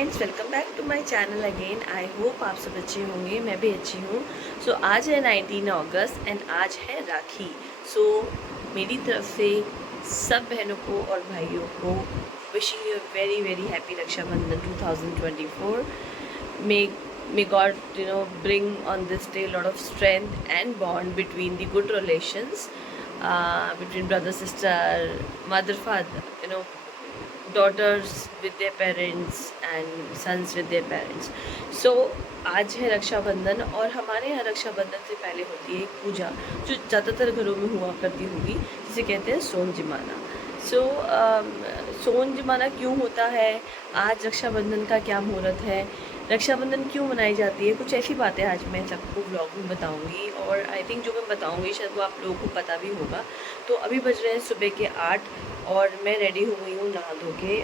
Friends, welcome back to my channel again. I hope आप सब अच्छे होंगे, मैं भी अच्छी हूँ। सो आज है 19 अगस्त एंड आज है राखी। सो मेरी तरफ से सब बहनों को और भाइयों को wishing you very very happy Rakshabandhan 2024। May God bring on this day a lot of strength and bond between the good relations, between brother sister, mother father, daughters with their parents and sons with their parents. So आज है रक्षाबंधन और हमारे यहाँ रक्षाबंधन से पहले होती है एक पूजा जो ज़्यादातर घरों में हुआ करती होगी, जिसे कहते हैं सोन जिमाना। सो सोन जिमाना क्यों होता है, आज रक्षाबंधन का क्या मुहूर्त है, रक्षाबंधन क्यों मनाई जाती है, कुछ ऐसी बातें आज मैं सबको ब्लॉग में बताऊंगी। और आई थिंक जो मैं बताऊंगी शायद वो आप लोगों को पता भी होगा। तो अभी बज रहे हैं सुबह के 8 और मैं रेडी हो गई हूँ नहा धो के।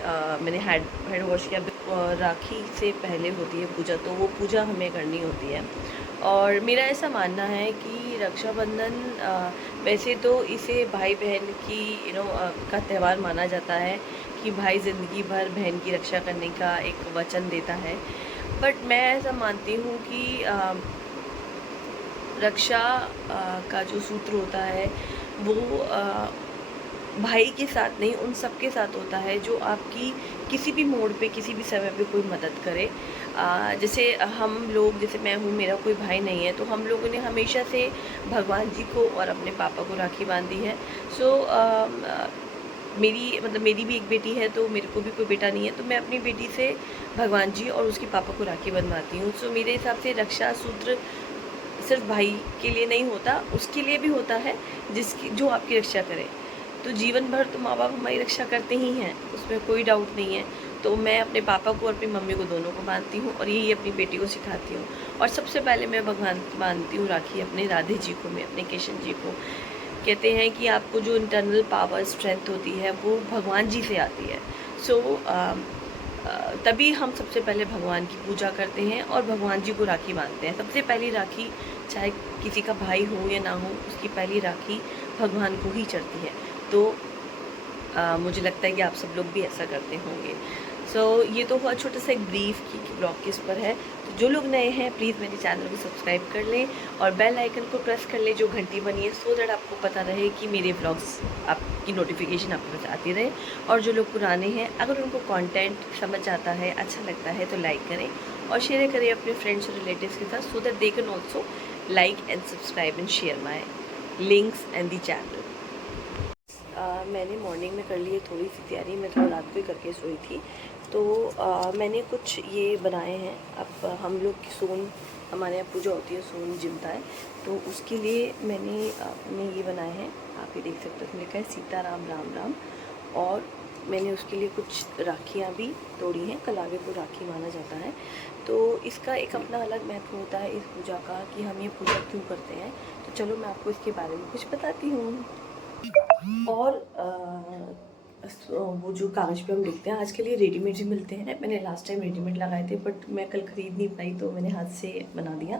मैंने हैंड वॉश किया। राखी से पहले होती है पूजा, तो वो पूजा हमें करनी होती है। और मेरा ऐसा मानना है कि रक्षाबंधन वैसे तो इसे भाई बहन की का त्यौहार माना जाता है कि भाई ज़िंदगी भर बहन की रक्षा करने का एक वचन देता है। बट मैं ऐसा मानती हूँ कि रक्षा का जो सूत्र होता है वो भाई के साथ नहीं, उन सब के साथ होता है जो आपकी किसी भी मोड़ पे किसी भी समय पे कोई मदद करे। जैसे हम लोग, जैसे मैं हूँ, मेरा कोई भाई नहीं है, तो हम लोगों ने हमेशा से भगवान जी को और अपने पापा को राखी बांधी है। सो मेरी भी एक बेटी है, तो मेरे को भी कोई बेटा नहीं है, तो मैं अपनी बेटी से भगवान जी और उसके पापा को राखी बंधवाती हूँ। सो मेरे हिसाब से रक्षा सूत्र सिर्फ भाई के लिए नहीं होता, उसके लिए भी होता है जो आपकी रक्षा करे। तो जीवन भर तो माँ बाप हमारी रक्षा करते ही हैं, उसमें कोई डाउट नहीं है। तो मैं अपने पापा को और अपनी मम्मी को दोनों को बांधती हूँ और यही अपनी बेटी को सिखाती हूँ। और सबसे पहले मैं भगवान की बांधती हूँ राखी, अपने राधे जी को, मैं अपने कृष्ण जी को। कहते हैं कि आपको जो इंटरनल पावर स्ट्रेंथ होती है वो भगवान जी से आती है। सो तभी हम सबसे पहले भगवान की पूजा करते हैं और भगवान जी को राखी बांधते हैं। सबसे पहली राखी, चाहे किसी का भाई हो या ना हो, उसकी पहली राखी भगवान को ही चढ़ती है। तो मुझे लगता है कि आप सब लोग भी ऐसा करते होंगे। सो ये तो हुआ छोटा सा एक ब्रीफ की ब्लॉग किस पर है। तो जो लोग नए हैं प्लीज़ मेरे चैनल को सब्सक्राइब कर लें और बेल आइकन को प्रेस कर लें, जो घंटी बनी है, सो दैट आपको पता रहे कि मेरे ब्लॉग्स आपकी नोटिफिकेशन आपके पास आती रहे। और जो लोग पुराने हैं, अगर उनको कंटेंट समझ आता है, अच्छा लगता है, तो लाइक करें और शेयर करें अपने फ्रेंड्स और रिलेटिव्स के साथ, so that they can also like and subscribe and share my links and the channel. मैंने मॉर्निंग में कर ली है थोड़ी सी तैयारी, मैं थोड़ा रात को ही करके सोई थी। तो मैंने कुछ ये बनाए हैं। अब हम लोग की सोन, हमारे यहाँ पूजा होती है, सोन जिमता है, तो उसके लिए मैंने ये बनाए हैं। आप ये देख सकते हो, उसमें लिखा है सीताराम राम राम। और मैंने उसके लिए कुछ राखियाँ भी तोड़ी हैं। कलावे को राखी माना जाता है, तो इसका एक अपना अलग महत्व होता है इस पूजा का, कि हम ये पूजा क्यों करते हैं। तो चलो मैं आपको इसके बारे में कुछ बताती हूँ। और वो जो कागज़ पे हम लिखते हैं, आजकल ये रेडीमेड भी मिलते हैं। मैंने लास्ट टाइम रेडीमेड लगाए थे, बट मैं कल ख़रीद नहीं पाई, तो मैंने हाथ से बना दिया।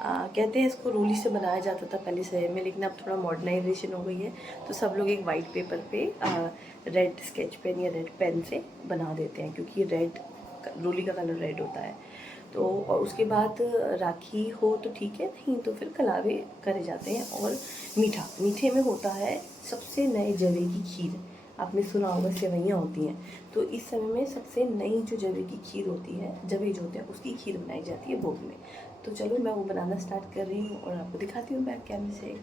कहते हैं इसको रोली से बनाया जाता था पहले शहर में, लेकिन अब थोड़ा मॉडर्नाइजेशन हो गई है, तो सब लोग एक वाइट पेपर पे रेड स्केच पेन या रेड पेन से बना देते हैं, क्योंकि रेड, रोली का कलर रेड होता है। तो और उसके बाद राखी हो तो ठीक है, नहीं तो फिर कलावे करे जाते हैं। और मीठे में होता है सबसे नए जवे की खीर। आपने सुना होगा सेवइयाँ होती हैं, तो इस समय में सबसे नई जो जवे की खीर होती है, जवे जो होते हैं उसकी खीर बनाई जाती है भोग में। तो चलो मैं वो बनाना स्टार्ट कर रही हूँ और आपको दिखाती हूँ बैक कैमरे से।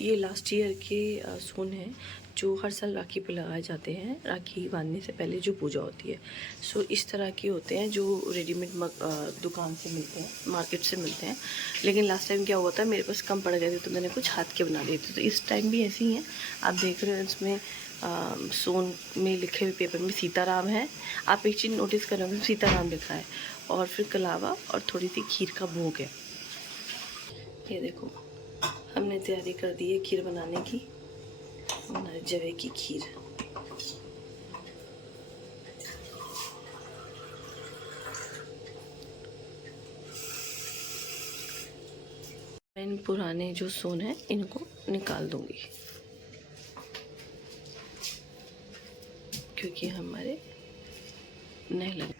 ये लास्ट ईयर के सोन हैं जो हर साल राखी पे लगाए जाते हैं, राखी बांधने से पहले जो पूजा होती है। सो इस तरह के होते हैं जो रेडीमेड दुकान से मिलते हैं, मार्केट से मिलते हैं। लेकिन लास्ट टाइम क्या हुआ था, मेरे पास कम पड़ गए थे, तो मैंने कुछ हाथ के बना दिए थे। तो इस टाइम भी ऐसे ही हैं, आप देख रहे हो। इसमें सोन में लिखे हुए पेपर में सीताराम है। आप एक चीज़ नोटिस करोगे, सीताराम लिखा है, और फिर कलावा और थोड़ी सी खीर का भोग है। ये देखो, हमने तैयारी कर दी है खीर बनाने की, जवे की खीर। मैं इन पुराने जो सोन है इनको निकाल दूंगी, क्योंकि हमारे नहीं लग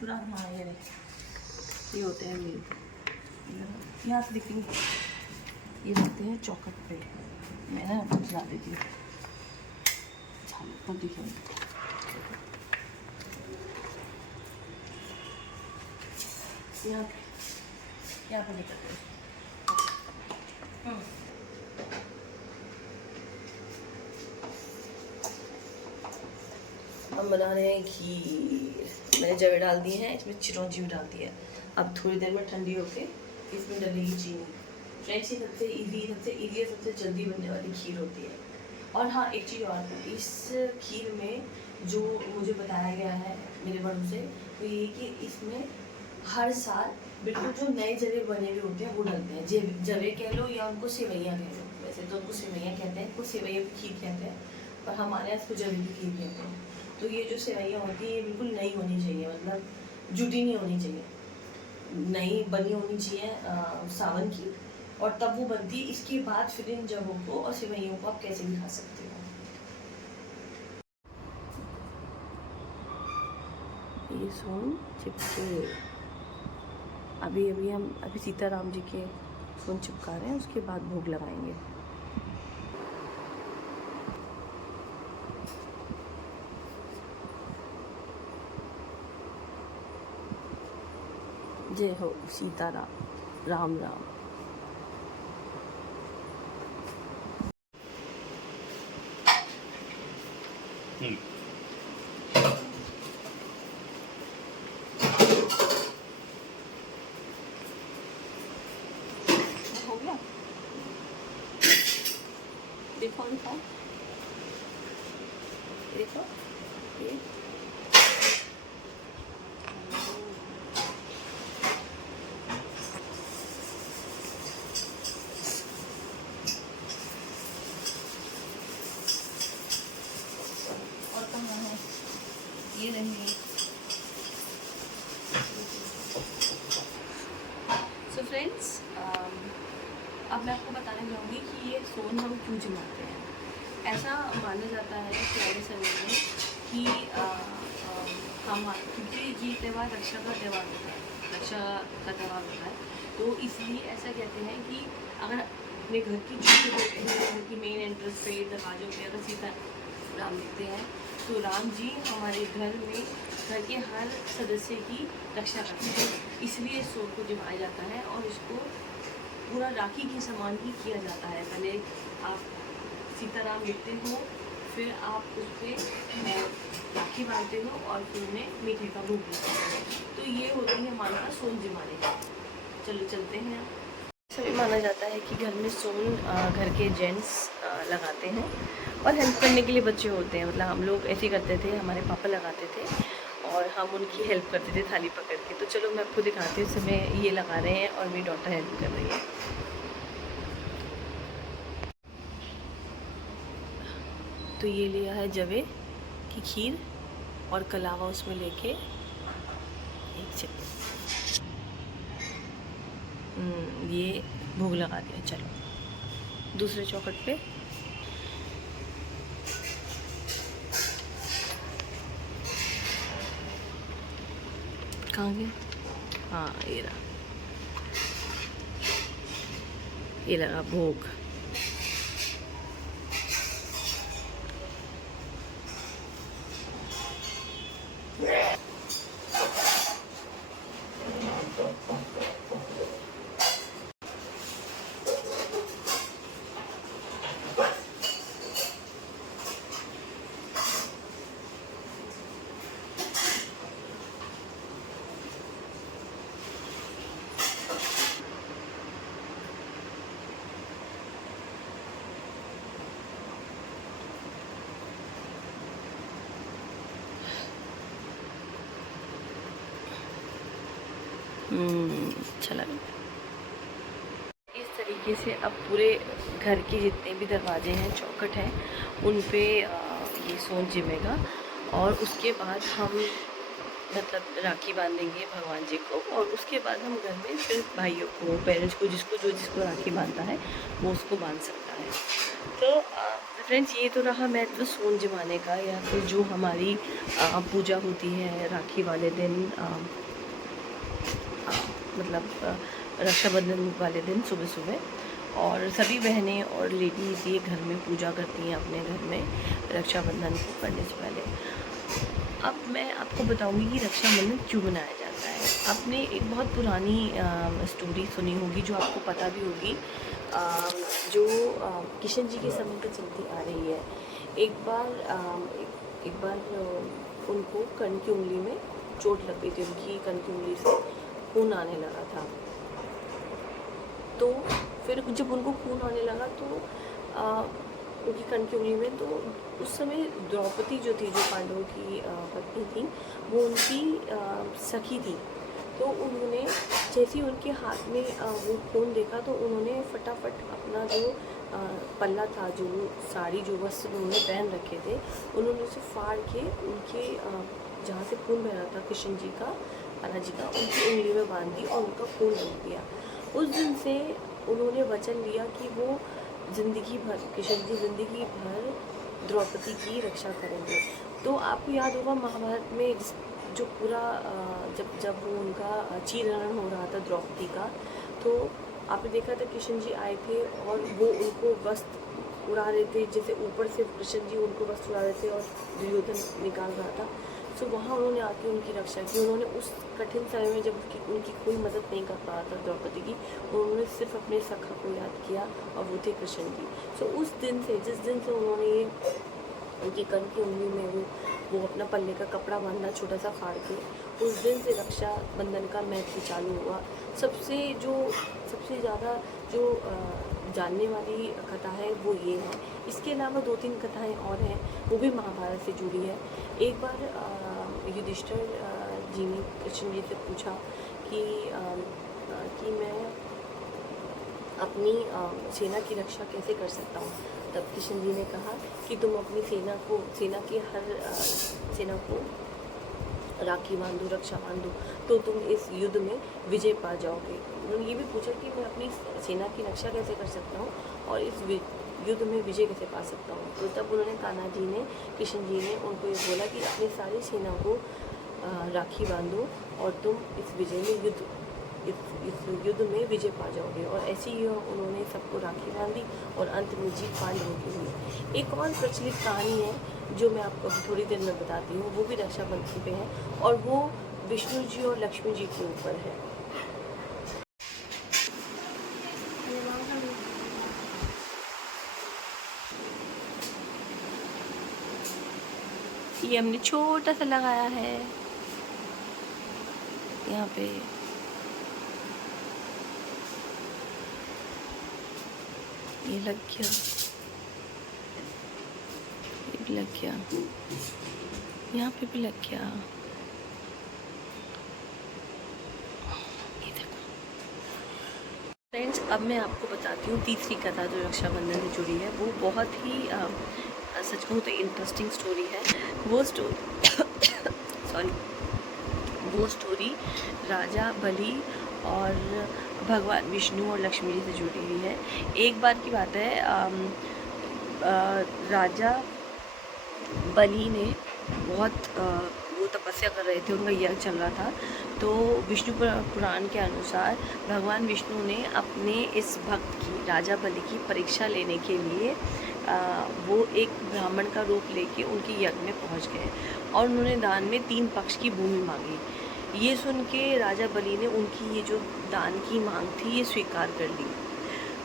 पूरा। हाँ ये होते हैं मेरे, यहाँ से दिखेंगे, ये रखते हैं चौखट पे। मैं ना आपको चला देती हूँ, पर दिखेंगे। यहाँ पे निकलते हैं। हम बना रहे हैं खीर। मैंने जवे डाल दी है, इसमें चिरौंजी भी डाल दी है। अब थोड़ी देर में ठंडी होके इसमें डलेगी चीनी। फ्रेंड्स, ये सबसे इजी सबसे जल्दी बनने वाली खीर होती है। और हाँ, एक चीज़ और है, इस खीर में जो मुझे बताया गया है मेरे बड़ों से, तो ये कि इसमें हर साल बिल्कुल जो नए जवे बने हुए होते हैं वो डलते हैं। जवे कह लो या उनको सेवैयाँ कह लो, वैसे तो उनको सेवैयाँ कहते हैं, इनको सेवैयों की खीर कहते हैं, पर हमारे यहाँ इसको जवे की खीर कहते हैं। तो ये जो सेवैयाँ होती है ये बिल्कुल नई होनी चाहिए, मतलब जुटी नहीं होनी चाहिए, नई बनी होनी चाहिए सावन की, और तब वो बनती है। इसके बाद फिर इन जवों को और सेवैयों को आप कैसे भी खा सकते हो। ये सोन चिपके, अभी सीताराम जी के सोन चिपका रहे हैं, उसके बाद भोग लगाएंगे। जय हो सीताराम, राम राम। हो गया, देखो देखो देखो ये और कहाँ है, ये नहीं। सो फ्रेंड्स, अब मैं आपको बताने जाऊँगी कि ये सोन हम क्यों जमाते हैं। ऐसा माना जाता है पुराने समय में कि हम, क्योंकि ये त्यौहार रक्षा का त्यौहार होता है, रक्षा का त्यौहार होता है, तो इसलिए ऐसा कहते हैं कि अगर अपने घर की छत पे, घर की मेन एंट्रेंस पे, दरवाजों पे अगर सीता राम दिखते हैं, तो राम जी हमारे घर में, घर के हर सदस्य की रक्षा करते हैं। इसलिए इस सोन को जमाया जाता है और इसको पूरा राखी के समान ही किया जाता है। पहले आप सीताराम लिखते हो, फिर आप उस पर राखी बांधते हो और फिर उन्हें मीठे का भोग लगाते हो। तो ये होती है मान्यता सोन जमाने की। चलो चलते हैं। सभी माना जाता है कि घर में सोन घर के जेंट्स लगाते हैं और हेल्प करने के लिए बच्चे होते हैं। मतलब हम लोग ऐसे करते थे, हमारे पापा लगाते थे और हम उनकी हेल्प करते थे थाली पकड़ के। तो चलो मैं आपको दिखाती हूँ। समय ये लगा रहे हैं और मेरी डॉटर हेल्प कर रही है। तो ये लिया है जवे की खीर और कलावा उसमें लेके एक चक्कर ये भोग लगा दिया। चलो दूसरे चौखट पे कहाँ गया? हाँ ये रहा, ये लगा भोग। अच्छा लगा। इस तरीके से अब पूरे घर के जितने भी दरवाजे हैं, चौखट हैं, उन पे ये सोन जिमेगा। और उसके बाद हम मतलब राखी बांधेंगे भगवान जी को, और उसके बाद हम घर में सिर्फ भाइयों को, पेरेंट्स को, जिसको राखी बांधता है वो उसको बांध सकता है। तो फ्रेंड्स, ये तो रहा महत्व सोन जमाने का, या फिर जो हमारी पूजा होती है राखी वाले दिन, मतलब रक्षाबंधन वाले दिन सुबह सुबह। और सभी बहनें और लेडीज़ ये घर में पूजा करती हैं अपने घर में रक्षाबंधन को करने से पहले। अब मैं आपको बताऊंगी कि रक्षाबंधन क्यों मनाया जाता है। आपने एक बहुत पुरानी स्टोरी सुनी होगी, जो आपको पता भी होगी, जो किशन जी के समय पर चलती आ रही है। एक बार उनको कर्ण की उंगली में चोट लग गई थी, उनकी कर्ण की उंगली से खून आने लगा था। तो फिर जब उनको खून आने लगा तो उनकी कर्ण की उंगली में, तो उस समय द्रौपदी जो थी, जो पांडवों की पत्नी थी, वो उनकी सखी थी। तो उन्होंने जैसे ही उनके हाथ में वो खून देखा, तो उन्होंने फटाफट अपना जो पल्ला था, जो साड़ी, जो वस्त्र उन्होंने पहन रखे थे, उन्होंने उसे फाड़ के उनके जहाँ से खून बह रहा था किशन जी का, कान्हा जी का, उनकी उंगली में बांध दी और उनका खून रोक दिया। उस दिन से उन्होंने वचन लिया कि वो ज़िंदगी भर, किशन जी ज़िंदगी भर द्रौपदी की रक्षा करेंगे। तो आपको याद होगा महाभारत में जो पूरा जब वो उनका चीरहरण हो रहा था द्रौपदी का, तो आपने देखा था किशन जी आए थे और वो उनको वस्त्र उड़ा रहे थे, जैसे ऊपर से कृष्ण जी उनको वस्त्र उड़ा रहे थे और दुर्योधन निकाल रहा था। तो वहाँ उन्होंने आके उनकी रक्षा की। उन्होंने उस कठिन समय में, जब उनकी कोई मदद नहीं कर पा रहा था द्रौपदी की, उन्होंने सिर्फ अपने सखा को याद किया, और वो थे कृष्ण जी। तो उस दिन से, जिस दिन से उन्होंने ये उनकी कर्ण की उंगली में वो अपना पल्ले का कपड़ा बांधना छोटा सा फाड़ के, उस दिन से रक्षाबंधन का महत्व चालू हुआ। सबसे ज़्यादा जो जानने वाली कथा है वो ये है। इसके अलावा 2-3 कथाएं और हैं, वो भी महाभारत से जुड़ी है। एक बार युधिष्ठिर जी ने कृष्ण जी से पूछा कि मैं अपनी सेना की रक्षा कैसे कर सकता हूँ। तब कृष्ण जी ने कहा कि तुम अपनी सेना की हर सेना को राखी बांधो, रक्षा बांधो, तो तुम इस युद्ध में विजय पा जाओगे। उन्होंने ये भी पूछा कि मैं अपनी सेना की रक्षा कैसे कर सकता हूँ और इस युद्ध में विजय कैसे पा सकता हूँ। तो तब उन्होंने कान्हा जी ने, कृष्ण जी ने उनको ये बोला कि अपनी सारी सेना को राखी बांधो और तुम इस युद्ध में विजय पा जाओगे। और ऐसे ही उन्होंने सबको राखी बांधी और अंत में जीत पांडवों की हुई। एक और प्रचलित कहानी है जो मैं आपको थोड़ी देर में बताती हूँ, वो भी रक्षाबंधन पे है, और वो विष्णु जी और लक्ष्मी जी के ऊपर है। ये हमने छोटा सा लगाया है यहाँ पे। ये लग गया, ये भी लग गया, यहाँ पे भी लग गया। ये देखो फ्रेंड्स, अब मैं आपको बताती हूँ तीसरी कथा जो रक्षाबंधन से जुड़ी है। वो बहुत ही सच कहूँ तो इंटरेस्टिंग स्टोरी है। वो स्टोरी राजा बलि और भगवान विष्णु और लक्ष्मी जी से जुड़ी हुई है। एक बार की बात है, राजा बलि ने बहुत वो तपस्या कर रहे थे, उनका यज्ञ चल रहा था। तो विष्णु पुराण के अनुसार भगवान विष्णु ने अपने इस भक्त की, राजा बलि की परीक्षा लेने के लिए वो एक ब्राह्मण का रूप लेके उनके यज्ञ में पहुंच गए और उन्होंने दान में 3 पक्ष की भूमि मांगी। ये सुन के राजा बलि ने उनकी ये जो दान की मांग थी ये स्वीकार कर ली।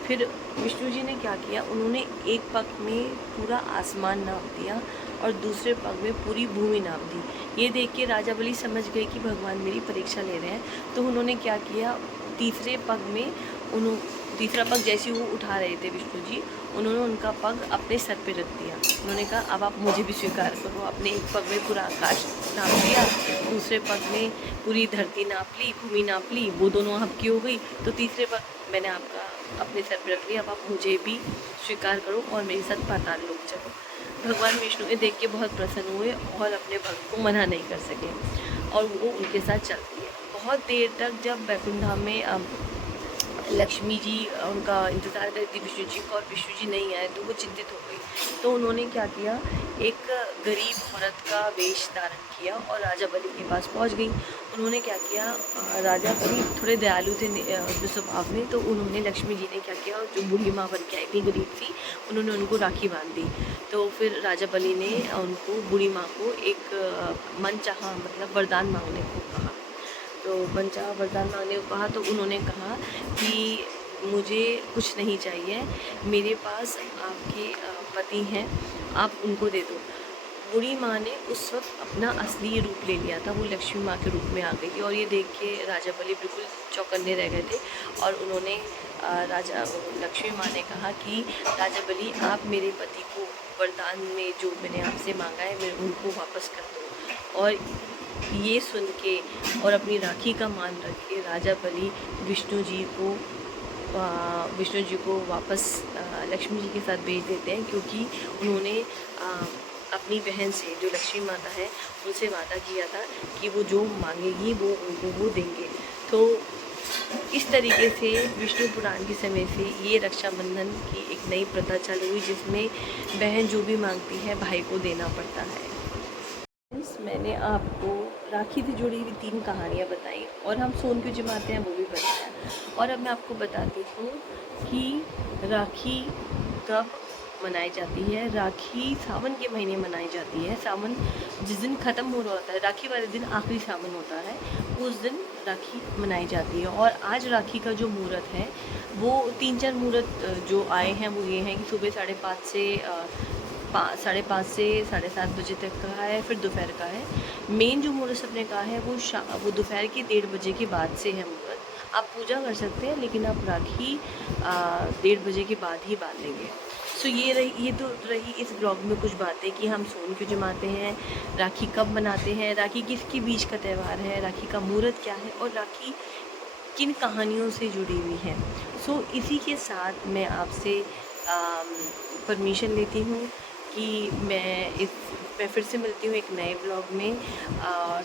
फिर विष्णु जी ने क्या किया, उन्होंने एक पग में पूरा आसमान नाप दिया और दूसरे पग में पूरी भूमि नाप दी। ये देख के राजा बलि समझ गए कि भगवान मेरी परीक्षा ले रहे हैं। तो उन्होंने क्या किया, तीसरा पग जैसे वो उठा रहे थे विष्णु जी, उन्होंने उनका पग अपने सर पे रख दिया। उन्होंने कहा अब आप मुझे भी स्वीकार करो। अपने एक पग में पूरा आकाश नाप लिया, दूसरे पग में पूरी धरती नाप ली, भूमि नाप ली, वो दोनों आपकी हो गई। तो तीसरे पग मैंने आपका अपने सर पे रख लिया, अब आप मुझे भी स्वीकार करो और मेरे साथ पाताल लोक चलो। भगवान विष्णु ने देख के बहुत प्रसन्न हुए और अपने भक्त को मना नहीं कर सके। और वो उनके साथ चलती है। बहुत देर तक जब बैकुंठ धाम में लक्ष्मी जी उनका इंतज़ार कर रही थी विष्णु जी को, और विष्णु जी नहीं आए तो वो चिंतित हो गई। तो उन्होंने क्या किया, एक गरीब औरत का वेश धारण किया और राजा बलि के पास पहुंच गई। उन्होंने क्या किया, राजा बलि थोड़े दयालु थे अपने स्वभाव में, तो उन्होंने, लक्ष्मी जी ने क्या किया, जो बूढ़ी माँ बन के आई थी गरीब थी, उन्होंने उनको राखी बांध दी। तो फिर राजा बलि ने उनको, बूढ़ी माँ को, एक मनचाहा मतलब वरदान मांगने को कहा। तो मनचाहा वरदान मांगने को कहा तो उन्होंने कहा कि मुझे कुछ नहीं चाहिए, मेरे पास आपके पति हैं, आप उनको दे दो। बूढ़ी माँ ने उस वक्त अपना असली रूप ले लिया था, वो लक्ष्मी माँ के रूप में आ गई थी, और ये देख के राजा बलि बिल्कुल चौकन्ने रह गए थे। और उन्होंने राजा लक्ष्मी माँ ने कहा कि राजा बलि, आप मेरे पति को वरदान में जो मैंने आपसे मांगा है, मैं उनको वापस कर दो। और ये सुन के और अपनी राखी का मान रख के राजा बलि विष्णु जी को वापस लक्ष्मी जी के साथ भेज देते हैं, क्योंकि उन्होंने अपनी बहन से, जो लक्ष्मी माता है, उनसे वादा किया था कि वो जो मांगेगी वो उनको वो देंगे। तो इस तरीके से विष्णु पुराण के समय से ये रक्षाबंधन की एक नई प्रथा चल हुई, जिसमें बहन जो भी मांगती है भाई को देना पड़ता है। मैंने आपको राखी से जुड़ी हुई 3 कहानियाँ बताई, और हम सोन क्यों जमाते हैं वो भी बताया। और अब मैं आपको बताती हूँ कि राखी कब मनाई जाती है। राखी सावन के महीने मनाई जाती है। सावन जिस दिन ख़त्म हो रहा होता है, राखी वाले दिन आखिरी सावन होता है, उस दिन राखी मनाई जाती है। और आज राखी का जो मुहूर्त है, वो 3-4 मुहूर्त जो आए हैं वो ये हैं कि सुबह 5:30 से 5:30 से 7:30 बजे तक का है, फिर दोपहर का है। मेन जो मुहूर्त सबने कहा है वो दोपहर के 1:30 बजे के बाद से है मुहूर्त। आप पूजा कर सकते हैं, लेकिन आप राखी 1:30 बजे के बाद ही बांधेंगे। सो ये तो रही इस ब्लॉग में कुछ बातें कि हम सोन क्यों जमाते हैं, राखी कब मनाते हैं, राखी किसके बीच का त्यौहार है, राखी का मुहूर्त क्या है, और राखी किन कहानियों से जुड़ी हुई है। सो इसी के साथ मैं आपसे परमिशन लेती हूँ कि मैं फिर से मिलती हूँ एक नए ब्लॉग में।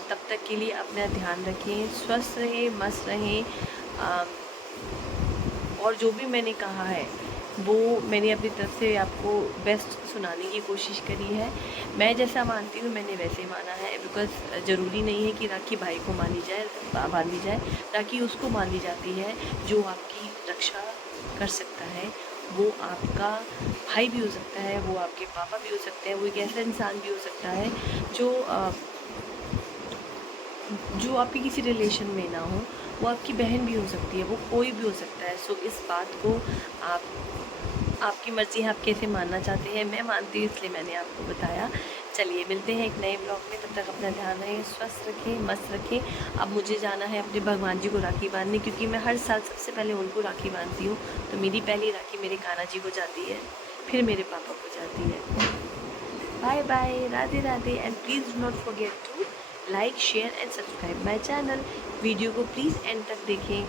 तब तक के लिए अपना ध्यान रखें, स्वस्थ रहें, मस्त रहें। और जो भी मैंने कहा है वो मैंने अपनी तरफ से आपको बेस्ट सुनाने की कोशिश करी है। मैं जैसा मानती हूँ मैंने वैसे माना है, बिकॉज़ ज़रूरी नहीं है कि राखी भाई को बांधी जाए। राखी उसको बांधी जाती है जो आपकी रक्षा कर सकता है। वो आपका भाई भी हो सकता है, वो आपके पापा भी हो सकते हैं, वो एक ऐसा इंसान भी हो सकता है जो आपके किसी रिलेशन में ना हो। वो आपकी बहन भी हो सकती है, वो कोई भी हो सकता है। सो इस बात को आपकी मर्ज़ी है, आप कैसे मानना चाहते हैं। मैं मानती हूँ, इसलिए मैंने आपको बताया। चलिए मिलते हैं एक नए ब्लॉग में, तब तक अपना ध्यान रखें, स्वस्थ रखें, मस्त रखें। अब मुझे जाना है अपने भगवान जी को राखी बांधने, क्योंकि मैं हर साल सबसे पहले उनको राखी बांधती हूँ। तो मेरी पहली राखी मेरे कान्हा जी को जाती है, फिर मेरे पापा को जाती है। Bye bye, Radhe Radhe, and please do not forget to like, share and subscribe my channel. Video को प्लीज़ एंड तक देखें।